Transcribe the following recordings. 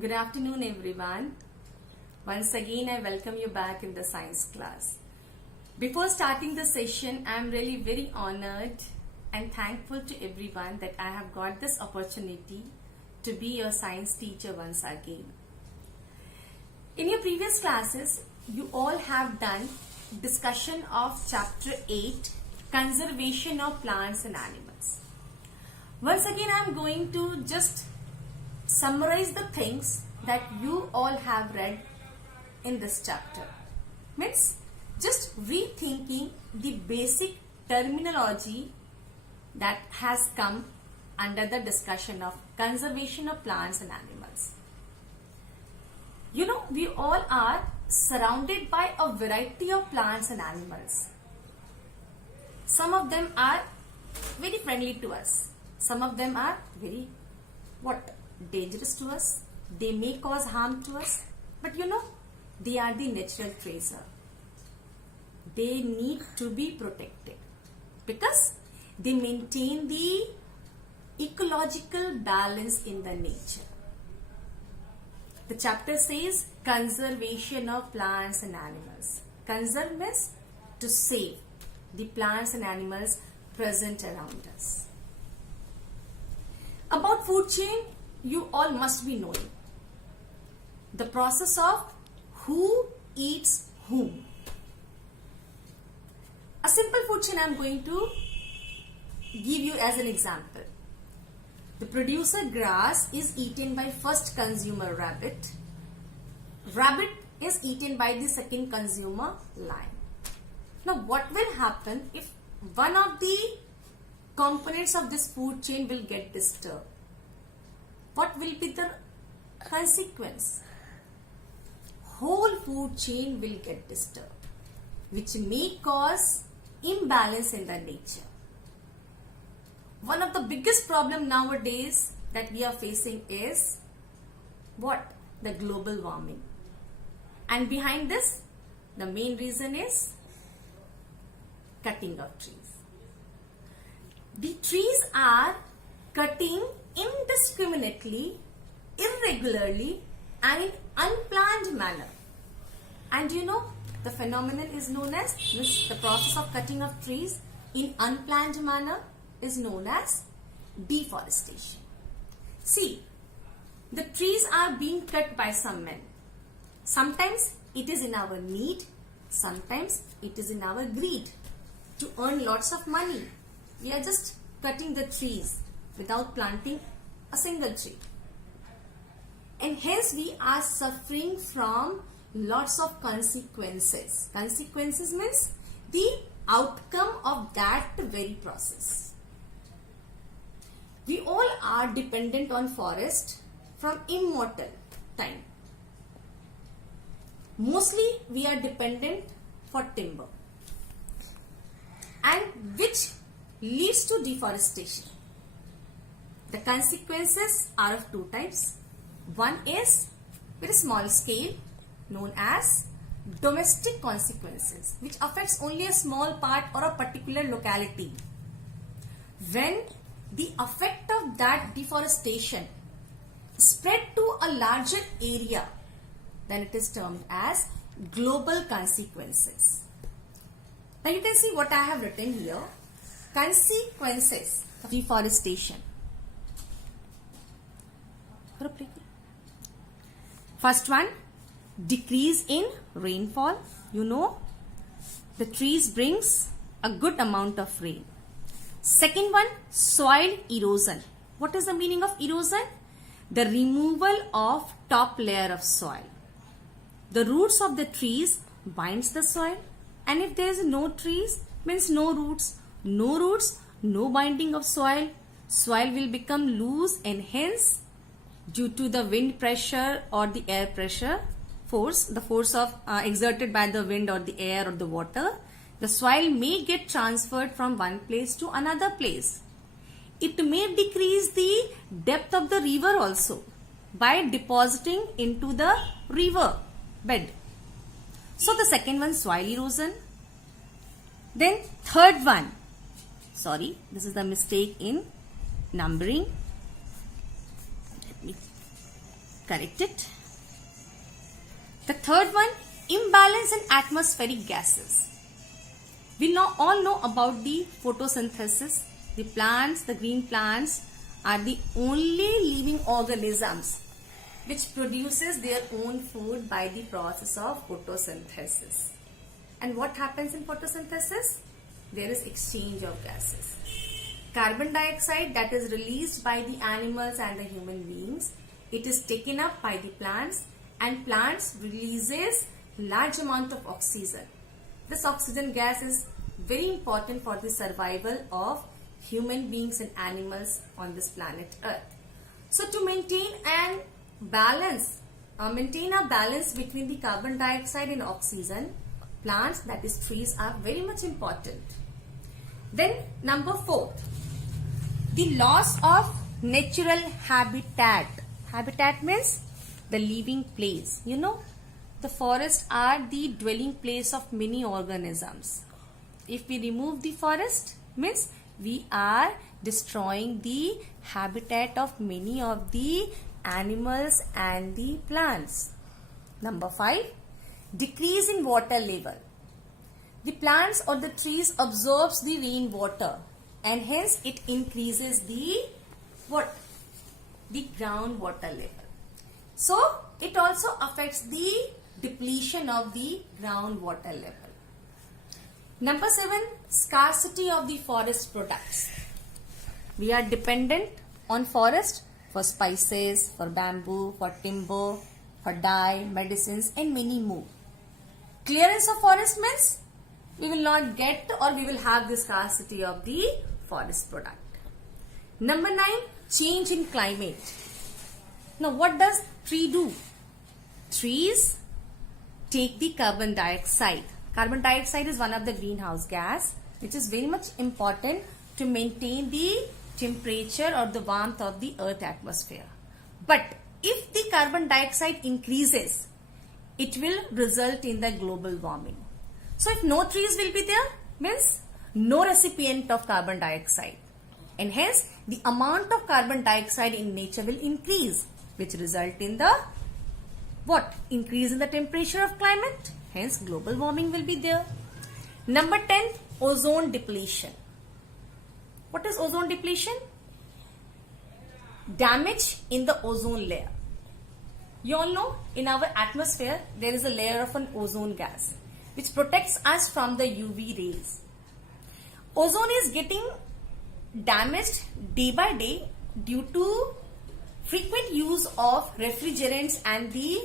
Good afternoon, everyone. Once again, I welcome you back in the science class. Before starting the session, I am really very honored and thankful to everyone that I have got this opportunity to be your science teacher once again. In your previous classes, you all have done discussion of chapter 8, conservation of plants and animals. Once again, I am going to just summarize the things that you all have read in this chapter. Means just rethinking the basic terminology that has come under the discussion of conservation of plants and animals. You know, we all are surrounded by a variety of plants and animals. Some of them are very friendly to us. Some of them are very dangerous to us. They may cause harm to us, but you know, they are the natural treasure. They need to be protected because they maintain the ecological balance in the nature. The chapter says conservation of plants and animals. Conserve means to save the plants and animals present around us. About food chain, you all must be knowing the process of who eats whom. A simple food chain I am going to give you as an example. The producer grass is eaten by first consumer rabbit. Rabbit is eaten by the second consumer lion. Now what will happen if one of the components of this food chain will get disturbed? What will be the consequence? Whole food chain will get disturbed, which may cause imbalance in the nature. One of the biggest problem nowadays that we are facing is what? The global warming. And behind this, the main reason is cutting of trees. The trees are cutting indiscriminately, irregularly, and in unplanned manner. And you know, the phenomenon is known as the process of cutting of trees in unplanned manner is known as deforestation. See, the trees are being cut by some men. Sometimes it is in our need, sometimes it is in our greed to earn lots of money. We are just cutting the trees without planting a single tree. And hence we are suffering from lots of consequences. Consequences means the outcome of that very process. We all are dependent on forest from immortal time. Mostly we are dependent for timber, and which leads to deforestation. The consequences are of two types. One is very small scale, known as domestic consequences, which affects only a small part or a particular locality. When the effect of that deforestation spread to a larger area, then it is termed as global consequences. Now you can see what I have written here. Consequences of deforestation. First one, decrease in rainfall. You know, the trees brings a good amount of rain. Second one, soil erosion. What is the meaning of erosion? The removal of top layer of soil. The roots of the trees binds the soil, and if there is no trees, means no roots. No roots, no binding of soil. Soil will become loose, and hence due to the wind pressure or the air pressure force, the force of exerted by the wind or the air or the water, the soil may get transferred from one place to another place. It may decrease the depth of the river also by depositing into the river bed. So the second one, soil erosion. Then third one, sorry, this is the mistake in numbering. Correct it. The third one, imbalance in atmospheric gases. We all know about the photosynthesis. The plants, the green plants, are the only living organisms which produces their own food by the process of photosynthesis. And what happens in photosynthesis? There is exchange of gases. Carbon dioxide that is released by the animals and the human beings, it is taken up by the plants, and plants releases large amount of oxygen. This oxygen gas is very important for the survival of human beings and animals on this planet Earth. So to maintain a balance between the carbon dioxide and oxygen, plants, that is trees, are very much important. Then number 4, the loss of natural habitat. Habitat means the living place. You know, the forests are the dwelling place of many organisms. If we remove the forest, means we are destroying the habitat of many of the animals and the plants. Number 5, decrease in water level. The plants or the trees absorbs the rainwater, and hence it increases the what? The groundwater level. So it also affects the depletion of the groundwater level. Number 7, scarcity of the forest products. We are dependent on forest for spices, for bamboo, for timber, for dye, medicines, and many more. Clearance of forest means we will not get, or we will have the scarcity of the forest product. Number 9, change in climate. Now what does tree do? Trees take the carbon dioxide. Carbon dioxide is one of the greenhouse gas which is very much important to maintain the temperature or the warmth of the earth atmosphere. But if the carbon dioxide increases, it will result in the global warming. So if no trees will be there, means no recipient of carbon dioxide, and hence the amount of carbon dioxide in nature will increase, which result in the what? Increase in the temperature of climate, hence global warming will be there. Number 10, ozone depletion. What is ozone depletion? Damage in the ozone layer. You all know in our atmosphere there is a layer of an ozone gas which protects us from the UV rays. Ozone is getting damaged day by day due to frequent use of refrigerants and the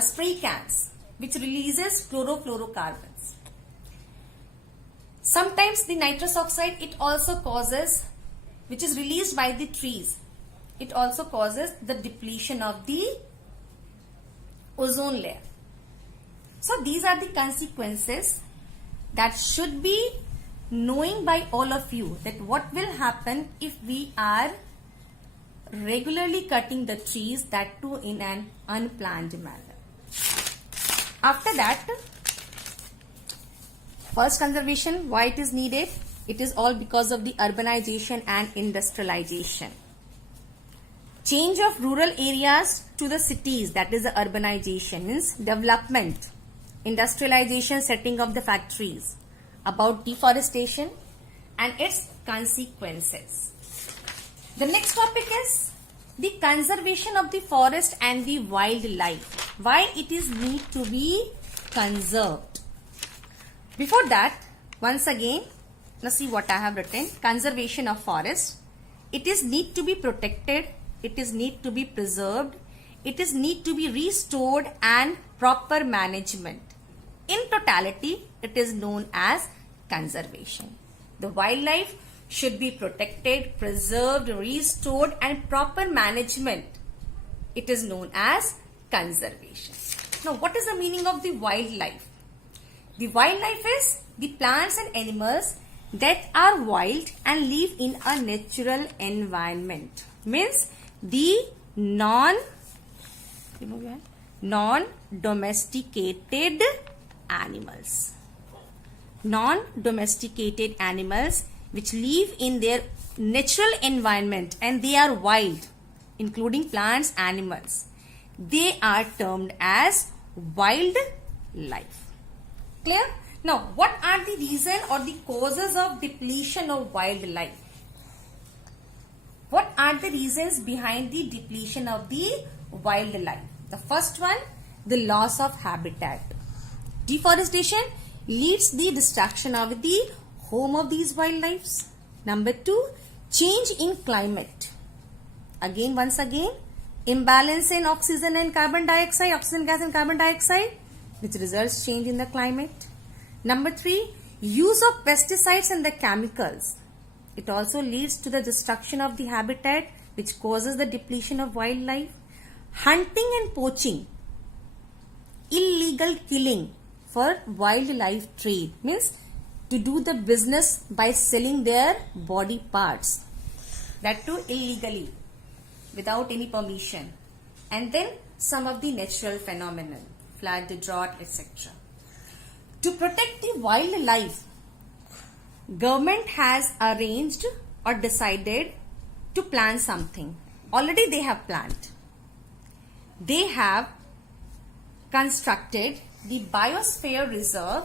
spray cans, which releases chlorofluorocarbons. Sometimes the nitrous oxide, it also causes, which is released by the trees, it also causes the depletion of the ozone layer. So these are the consequences that should be knowing by all of you, that what will happen if we are regularly cutting the trees, that too in an unplanned manner. After that, first, conservation, why it is needed? It is all because of the urbanization and industrialization. Change of rural areas to the cities, that is the urbanization, means development, industrialization, setting of the factories. About deforestation and its consequences. The next topic is the conservation of the forest and the wildlife. Why it is need to be conserved. Before that, once again, let's see what I have written. Conservation of forest. It is need to be protected. It is need to be preserved. It is need to be restored and proper management. In totality, it is known as conservation. The wildlife should be protected, preserved, restored, and proper management. It is known as conservation. Now, what is the meaning of the wildlife? The wildlife is the plants and animals that are wild and live in a natural environment. Means the non-domesticated animals. Non-domesticated animals which live in their natural environment and they are wild, including plants, animals. they are termed as wildlife. Clear? Now, what are the reason or the causes of depletion of wildlife? What are the reasons behind the depletion of the wildlife? The first one, the loss of habitat. Deforestation leads the destruction of the home of these wildlife. Number 2, change in climate. Once again, imbalance in oxygen and carbon dioxide, oxygen gas and carbon dioxide, which results change in the climate. Number 3, use of pesticides and the chemicals. It also leads to the destruction of the habitat, which causes the depletion of wildlife. Hunting and poaching, illegal killing for wildlife trade, means to do the business by selling their body parts, that too illegally, without any permission. And then some of the natural phenomena, flood, drought, etc. To protect the wildlife, government has arranged or decided to plan something. Already they have planned. They have constructed the biosphere reserve,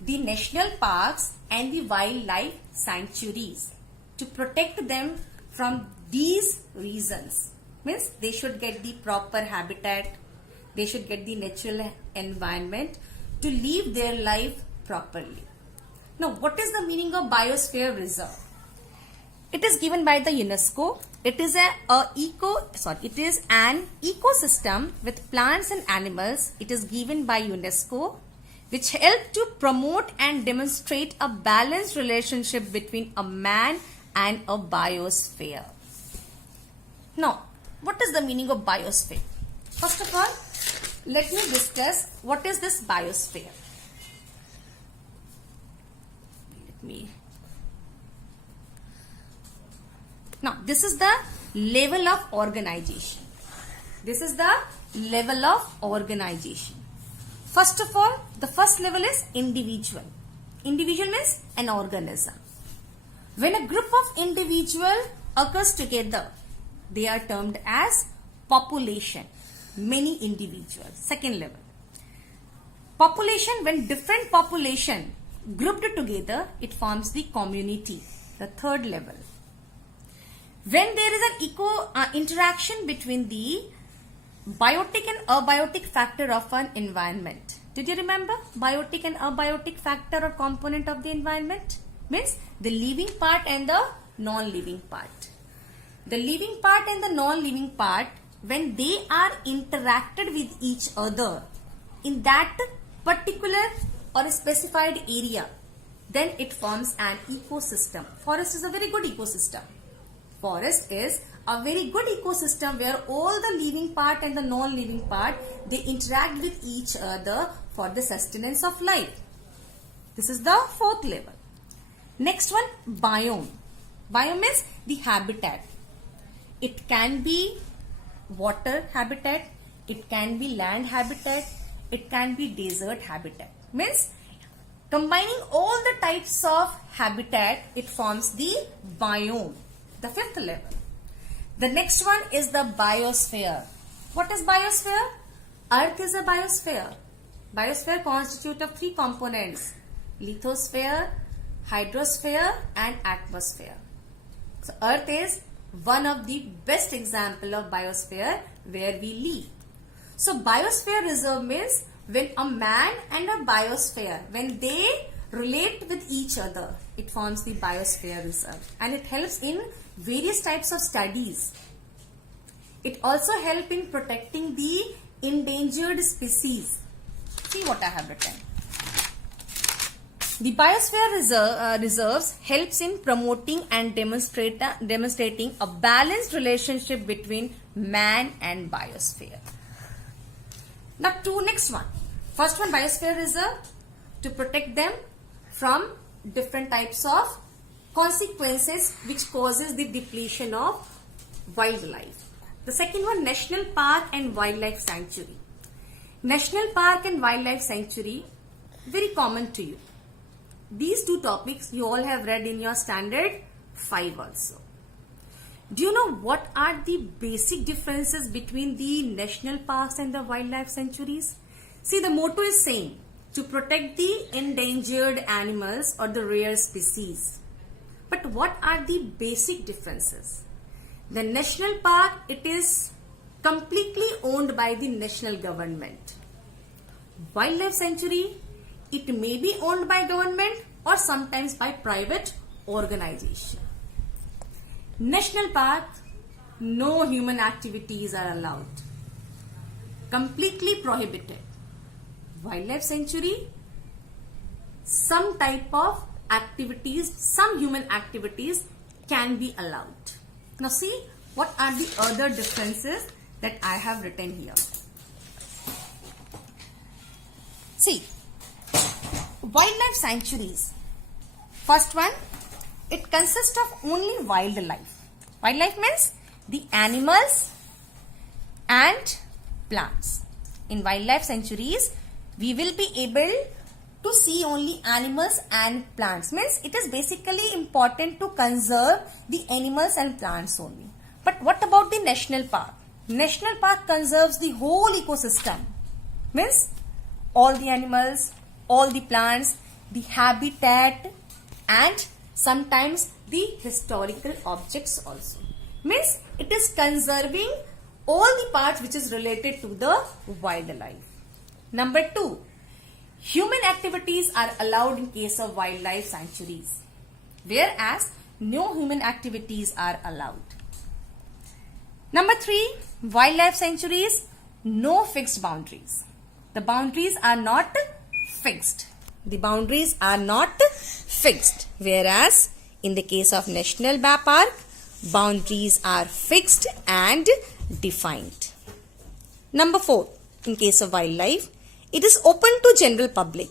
the national parks and the wildlife sanctuaries to protect them from these reasons. Means they should get the proper habitat, they should get the natural environment to live their life properly. Now, what is the meaning of biosphere reserve? It is given by the UNESCO. It is an ecosystem with plants and animals. It is given by UNESCO, which help to promote and demonstrate a balanced relationship between a man and a biosphere. Now, what is the meaning of biosphere? First of all, let me discuss what is this biosphere. Now, this is the level of organization. This is the level of organization. First of all, the first level is individual. Individual means an organism. When a group of individuals occurs together, they are termed as population. Many individuals. Second level. Population, when different population grouped together, it forms the community. The third level. When there is an interaction between the biotic and abiotic factor of an environment. Did you remember? Biotic and abiotic factor or component of the environment means the living part and the non-living part. The living part and the non-living part, when they are interacted with each other in that particular or specified area, then it forms an ecosystem. Forest is a very good ecosystem. Forest is a very good ecosystem where all the living part and the non-living part, they interact with each other for the sustenance of life. This is the fourth level. Next one, biome. Biome means the habitat. It can be water habitat, it can be land habitat, it can be desert habitat. Means combining all the types of habitat, it forms the biome. The fifth level. The next one is the biosphere. What is biosphere? Earth is a biosphere. Biosphere constitutes of three components: lithosphere, hydrosphere and atmosphere. So Earth is one of the best example of biosphere where we live. So biosphere reserve means when a man and a biosphere, when they relate with each other, it forms the biosphere reserve, and it helps in various types of studies. It also helps in protecting the endangered species. See what I have written. The biosphere reserves helps in promoting and demonstrating a balanced relationship between man and biosphere. Now, next one. First one, biosphere reserve, to protect them from different types of consequences which causes the depletion of wildlife. The second one, national park and wildlife sanctuary. National park and wildlife sanctuary, very common to you. These two topics you all have read in your standard 5 also. Do you know what are the basic differences between the national parks and the wildlife sanctuaries? See, the motto is same, to protect the endangered animals or the rare species. But what are the basic differences? The national park, it is completely owned by the national government. Wildlife sanctuary, it may be owned by government or sometimes by private organization. National park, no human activities are allowed. Completely prohibited. Wildlife sanctuary, some type of activities, some human activities can be allowed. Now see what are the other differences that I have written here. See, wildlife sanctuaries. First one, it consists of only wildlife. Wildlife means the animals and plants. In wildlife sanctuaries, we will be able to see only animals and plants. Means it is basically important to conserve the animals and plants only. But what about the national park? National park conserves the whole ecosystem. Means all the animals, all the plants, the habitat and sometimes the historical objects also. Means it is conserving all the parts which is related to the wildlife. Number 2, human activities are allowed in case of wildlife sanctuaries, whereas no human activities are allowed. Number 3, wildlife sanctuaries, no fixed boundaries. The boundaries are not fixed. The boundaries are not fixed, whereas in the case of national park, boundaries are fixed and defined. Number 4, in case of wildlife, it is open to general public.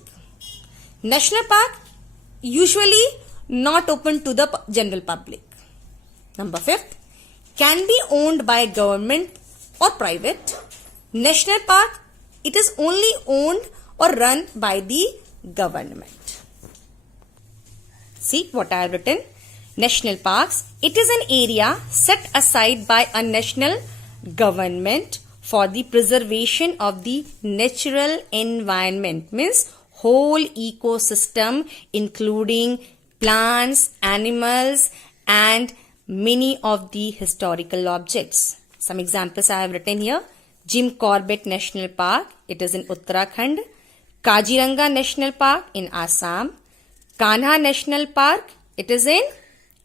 National park usually not open to the general public. Number 5, can be owned by government or private. National park, it is only owned or run by the government. See what I have written. National parks, it is an area set aside by a national government for the preservation of the natural environment. Means whole ecosystem including plants, animals and many of the historical objects. Some examples I have written here. Jim Corbett National Park, it is in Uttarakhand. Kaziranga National Park in Assam. Kanha National Park, it is in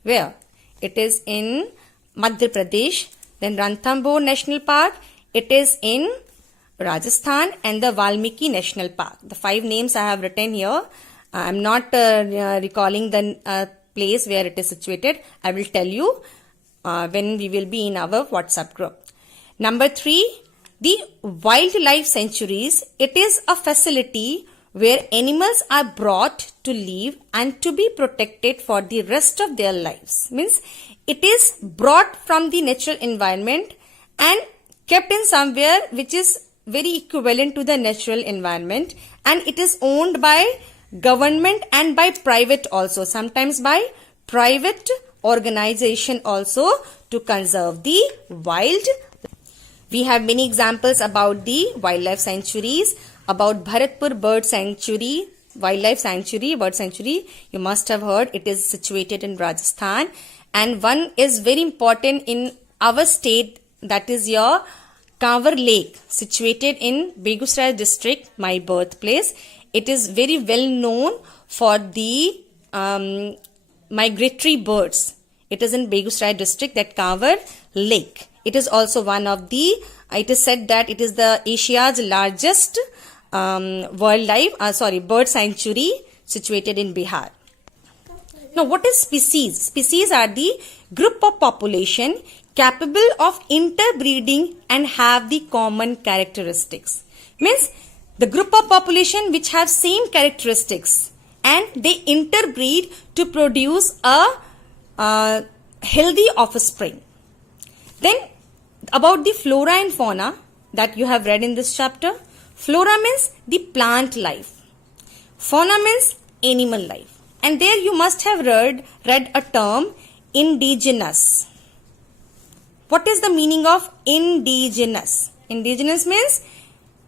where? It is in Madhya Pradesh. Then Ranthambore National Park, it is in Rajasthan, and the Valmiki National Park. The 5 names I have written here. I am not recalling the place where it is situated. I will tell you when we will be in our WhatsApp group. Number 3, the wildlife sanctuaries, it is a facility where animals are brought to live and to be protected for the rest of their lives. Means it is brought from the natural environment and kept in somewhere which is very equivalent to the natural environment, and it is owned by government and by private also, sometimes by private organization also, to conserve the wild. We have many examples about the wildlife sanctuaries. About Bharatpur Bird Sanctuary, Wildlife Sanctuary, Bird Sanctuary, you must have heard, it is situated in Rajasthan. And one is very important in our state, that is your Kanwar Lake, situated in Begusrai district, my birthplace. It is very well known for the migratory birds. It is in Begusrai district, that Kanwar Lake. It is also one of the, it is said that it is the Asia's largest bird sanctuary situated in Bihar. Now, what is species? Species are the group of population capable of interbreeding and have the common characteristics. Means the group of population which have same characteristics and they interbreed to produce a healthy offspring. Then about the flora and fauna that you have read in this chapter. Flora means the plant life. Fauna means animal life. And there you must have read a term indigenous. What is the meaning of indigenous? Indigenous means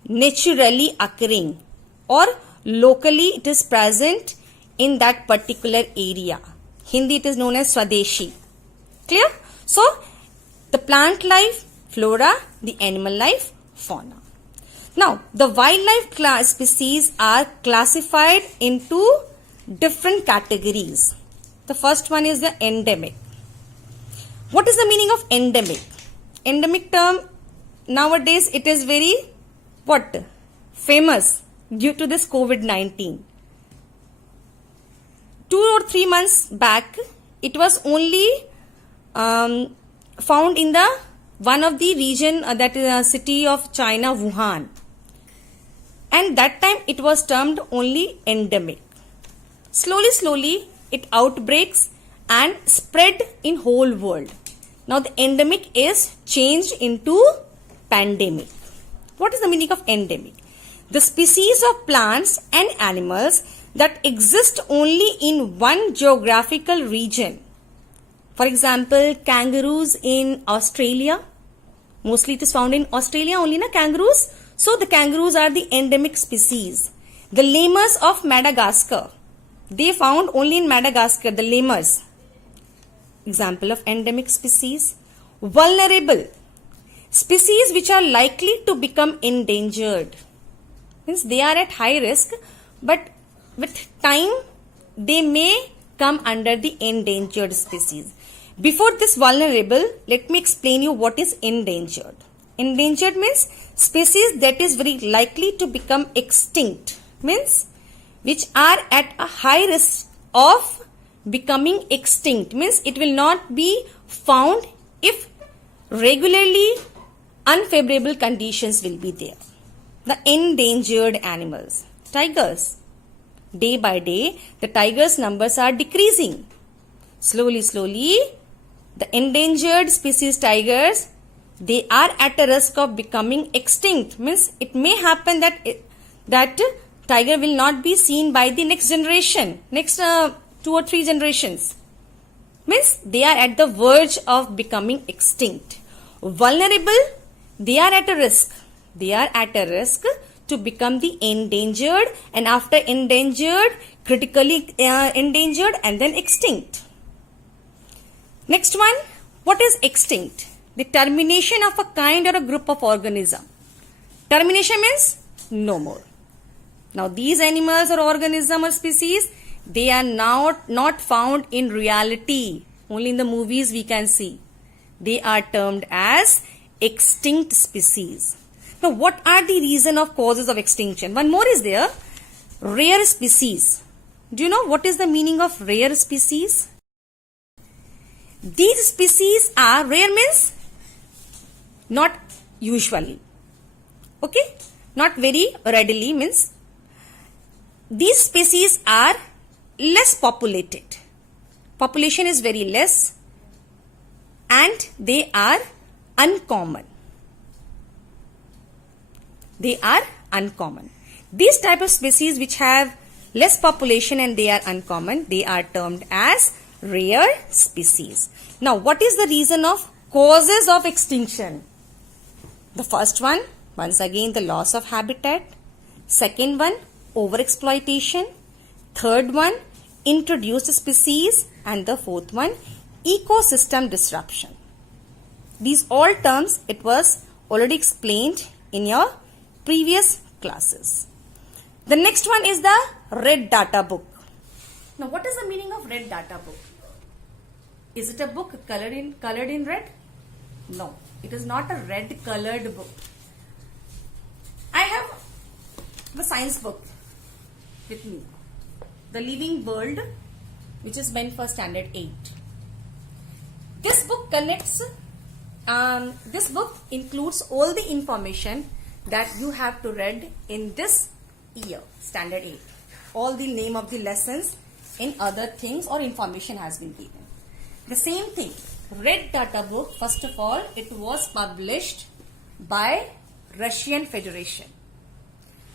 naturally occurring or locally it is present in that particular area. Hindi it is known as Swadeshi. Clear? So, the plant life, flora, the animal life, fauna. Now, the wildlife species are classified into different categories. The first one is the endemic. What is the meaning of endemic? Endemic term nowadays it is very famous due to this COVID-19. 2 or 3 months back, it was only found in the one of the region that is a city of China, Wuhan, and that time it was termed only endemic. Slowly it outbreaks and spread in whole world. Now the endemic is changed into pandemic. What is the meaning of endemic? The species of plants and animals that exist only in one geographical region. For example, kangaroos in Australia. Mostly it is found in Australia only, kangaroos. So the kangaroos are the endemic species. The lemurs of Madagascar. They found only in Madagascar, the lemurs. Example of endemic species. Vulnerable. Species which are likely to become endangered. Means they are at high risk, but with time they may come under the endangered species. Before this vulnerable, let me explain you what is endangered. Endangered means species that is very likely to become extinct, means which are at a high risk of becoming extinct, means it will not be found if regularly unfavorable conditions will be there. The endangered animals, tigers. Day by day, the tigers' numbers are decreasing. Slowly, the endangered species tigers, they are at a risk of becoming extinct. Means it may happen that that tiger will not be seen by the next generation, next 2 or 3 generations. Means they are at the verge of becoming extinct. Vulnerable, they are at a risk. They are at a risk to become the endangered, and after endangered, critically endangered, and then extinct. Next one, what is extinct? The termination of a kind or a group of organism. Termination means no more. Now these animals or organism or species, they are now not found in reality. Only in the movies we can see. They are termed as extinct species. Now, what are the reason of causes of extinction? One more is there. Rare species. Do you know what is the meaning of rare species? These species are rare means not usually. Okay? Not very readily means these species are less populated. Population is very less and they are uncommon. They are uncommon. These type of species which have less population and they are uncommon, they are termed as rare species. Now, what is the reason of causes of extinction? The first one, once again, the loss of habitat. Second one, overexploitation. Third one, introduced species. And the fourth one, ecosystem disruption. These all terms, it was already explained in your previous classes. The next one is the red data book. Now, what is the meaning of red data book? Is it a book colored in red? No, it is not a red colored book. I have the science book with me, The Living World, which is meant for standard 8. This book connects, this book includes all the information that you have to read in this year, standard 8. All the name of the lessons in other things or information has been given. The same thing, red data book, first of all, it was published by Russian Federation.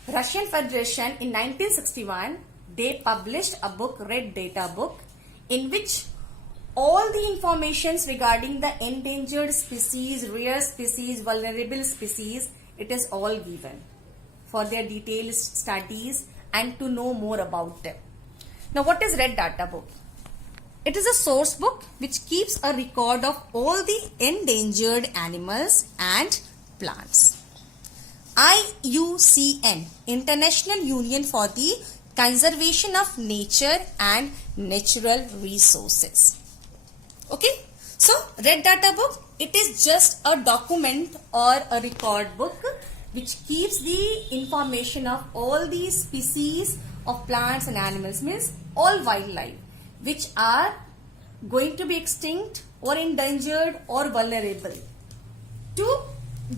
Russian Federation in 1961, they published a book, red data book, in which all the informations regarding the endangered species, rare species, vulnerable species, it is all given for their detailed studies and to know more about them. Now, what is Red Data Book? It is a source book which keeps a record of all the endangered animals and plants. IUCN, International Union for the Conservation of Nature and Natural Resources. Okay, so Red Data Book, it is just a document or a record book which keeps the information of all the species of plants and animals, means all wildlife which are going to be extinct or endangered or vulnerable, to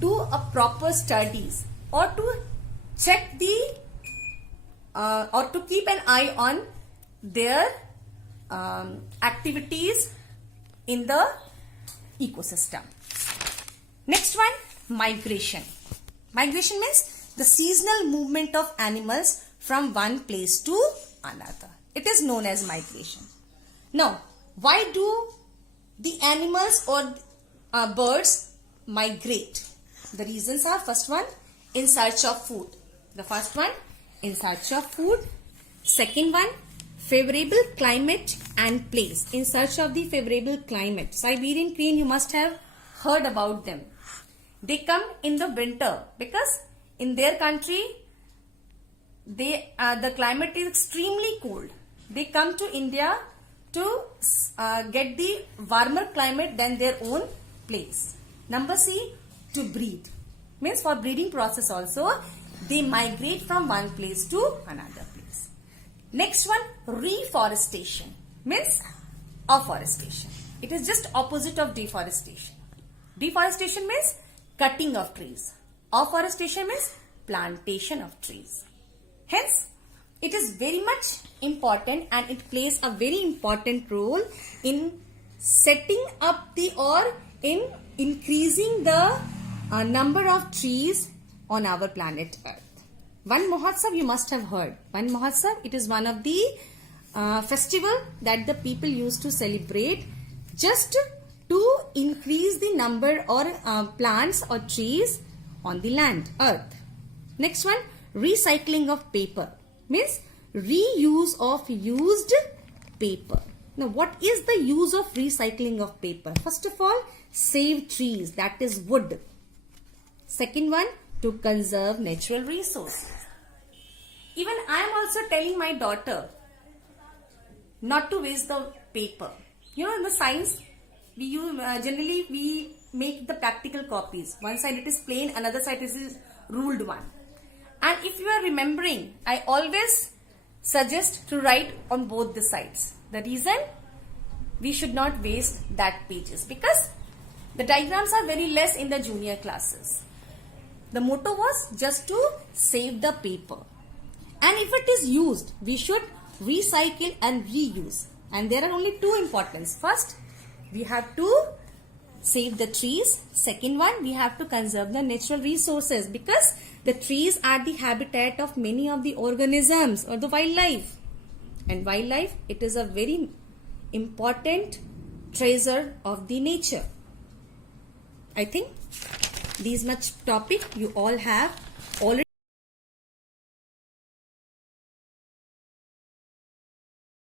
do a proper studies or to check the or to keep an eye on their activities in the ecosystem. Next one, migration. Migration means the seasonal movement of animals from one place to another. It is known as migration. Now, why do the animals or birds migrate? The reasons are, first one, in search of food. The first one, in search of food. Second one, favorable climate and place. In search of the favorable climate. Siberian crane, you must have heard about them. They come in the winter because in their country the climate is extremely cold. They come to India to get the warmer climate than their own place. Number C, to breed. Means for breeding process also they migrate from one place to another place. Next one, reforestation. Means afforestation. It is just opposite of deforestation. Deforestation means cutting of trees. Afforestation means plantation of trees. Hence, it is very much important and it plays a very important role in setting up the or in increasing the number of trees on our planet Earth. Van Mahotsav you must have heard. Van Mahotsav, it is one of the festival that the people used to celebrate just to increase the number or plants or trees on the land, Earth. Next one, recycling of paper. Means reuse of used paper. Now, what is the use of recycling of paper? First of all, save trees, that is wood. Second one, to conserve natural resources. Even I am also telling my daughter not to waste the paper. You know, in the science, we use, generally we make the practical copies. One side it is plain, another side it is ruled one. And if you are remembering, I always suggest to write on both the sides. The reason, we should not waste that pages because the diagrams are very less in the junior classes. The motto was just to save the paper. And if it is used, we should recycle and reuse. And there are only two importance. First, we have to save the trees. Second one, we have to conserve the natural resources because the trees are the habitat of many of the organisms or the wildlife. And wildlife, it is a very important treasure of the nature. I think these much topic you all have already